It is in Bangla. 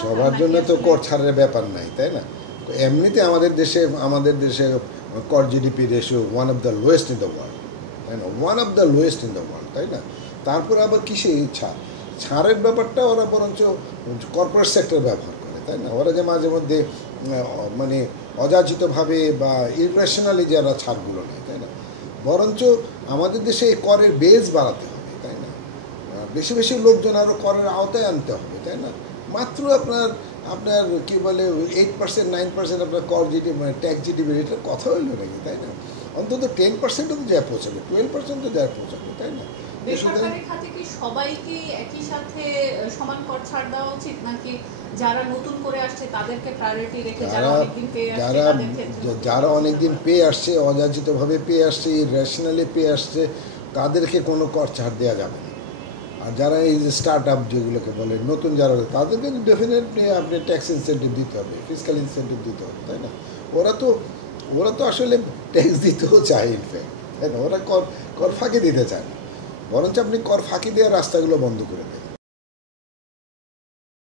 সবার জন্য তো কর ছাড়ের ব্যাপার নাই, তাই না? এমনিতে আমাদের দেশে কর GDP ratio one of the lowest in the world, তাই না? One of the lowest in the world, তাই না? তারপরে আবার কিসে ইচ্ছা ছাড়ের ব্যাপারটা ওরা বরঞ্চ কর্পোরেট সেক্টর ব্যবহার করে, তাই না? ওরা যে মাঝে মধ্যে মানে অযাচিতভাবে বা ইরেশনালি যারা ছাড়গুলো নেয়, তাই না? বরঞ্চ আমাদের দেশে এই করের বেজ বাড়াতে হবে, তাই না? বেশি বেশি লোকজন আরও করের আওতায় আনতে হবে, তাই না? মাত্র আপনার আপনার কী বলে 8% 9% আপনার কর জিডিপি মানে ট্যাক্স জিডিপি রেটের কথা হইলো নাকি, তাই না? অন্তত 10%ও তো যা পৌঁছাবে, 12% তো যা পৌঁছাবে, তাই না? বেসরকারি খাতে কি সবাইকে একই সাথে সমান কর ছাড় দেওয়া উচিত, নাকি যারা নতুন করে আসছে তাদেরকে প্রায়োরিটি রেখে যারা অনেকদিন পেয়ে আসছে তাদের ক্ষেত্রে? যারা অনেকদিন পেয়ে আসছে, অযাচিতভাবে পেয়ে আসছে, রেশনালি পেয়ে আসছে, তাদেরকে কোনো কর ছাড় দেওয়া যাবে না। আর যারা এই যে স্টার্ট আপ যেগুলোকে বলে নতুন যারা, তাদেরকে ডেফিনেটলি আপনি ট্যাক্স ইনসেন্টিভ দিতে হবে, ফিজিক্যাল ইনসেন্টিভ দিতে হবে, তাই না? ওরা তো আসলে ট্যাক্স দিতেও চায় ইনফ্যাক্ট, তাই না? ওরা কর ফাঁকি দিতে চায় না, বরঞ্চ আপনি কর ফাঁকি দেওয়ার রাস্তাগুলো বন্ধ করে দেন।